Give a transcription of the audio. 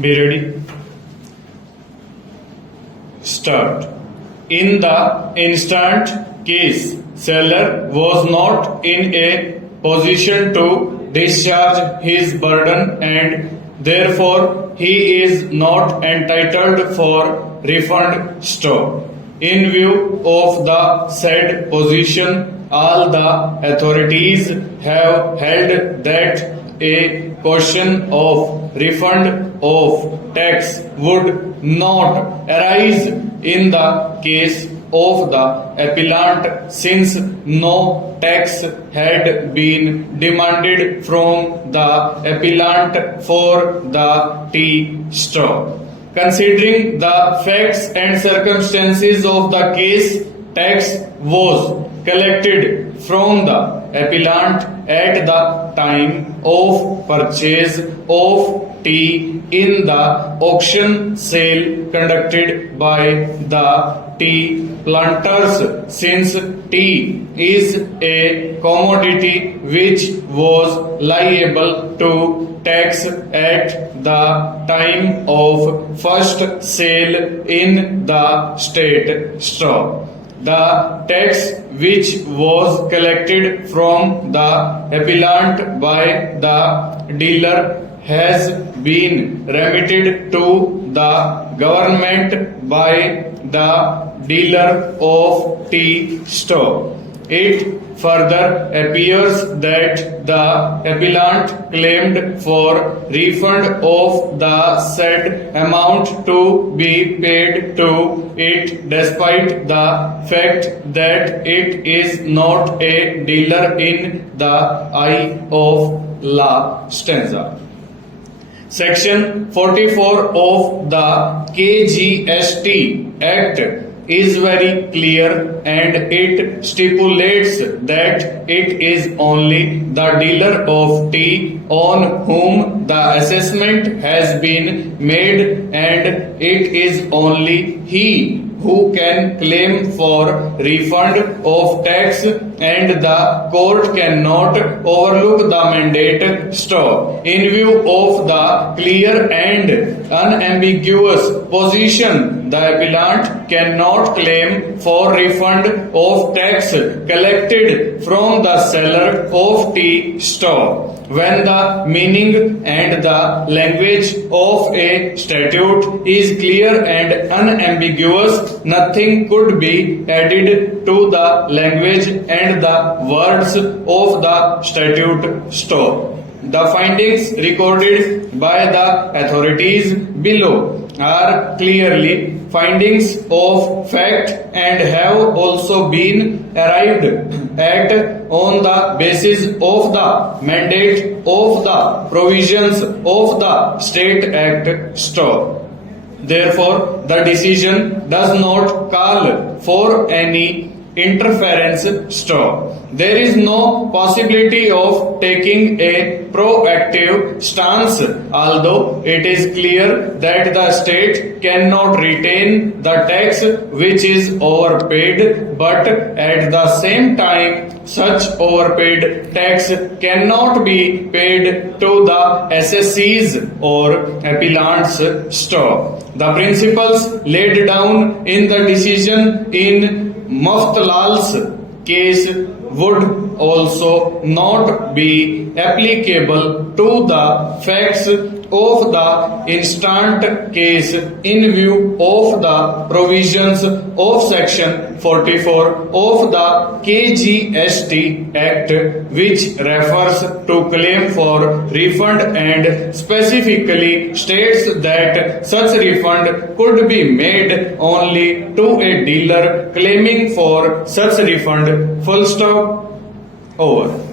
Be ready. Start. In the instant case, seller was not in a position to discharge his burden and therefore he is not entitled for refund stock. In view of the said position, all the authorities have held that a question of refund of tax would not arise in the case of the appellant since no tax had been demanded from the appellant for the tea stock. Considering the facts and circumstances of the case, tax was collected from the appellant at the time of purchase of tea in the auction sale conducted by the tea planters since tea is a commodity which was liable to tax at the time of first sale in the state stock. The tax which was collected from the appellant by the dealer has been remitted to the government by the dealer of tea stock. It further appears that the appellant claimed for refund of the said amount to be paid to it despite the fact that it is not a dealer in the eye of law. Stanza. Section 44 of the KGST Act is very clear and it stipulates that it is only the dealer of tea on whom the assessment has been made and it is only he who can claim for refund of tax and the court cannot overlook the mandate stock. In view of the clear and unambiguous position, the appellant cannot claim for refund of tax collected from the seller of tea stock. When the meaning and the language of a statute is clear and unambiguous, nothing could be added to the language and the words of the statute stop. The findings recorded by the authorities below are clearly findings of fact and have also been arrived at on the basis of the mandate of the provisions of the State Act stop. Therefore, the decision does not call for any interference stop. There is no possibility of taking a proactive stance, although it is clear that the state cannot retain the tax which is overpaid, but at the same time such overpaid tax cannot be paid to the assessees or appellant's stock. The principles laid down in the decision in Muftalal's case would also not be applicable to the facts of the instant case in view of the provisions of section 44 of the KGST Act, which refers to claim for refund and specifically states that such refund could be made only to a dealer claiming for such refund. Full stop. Over.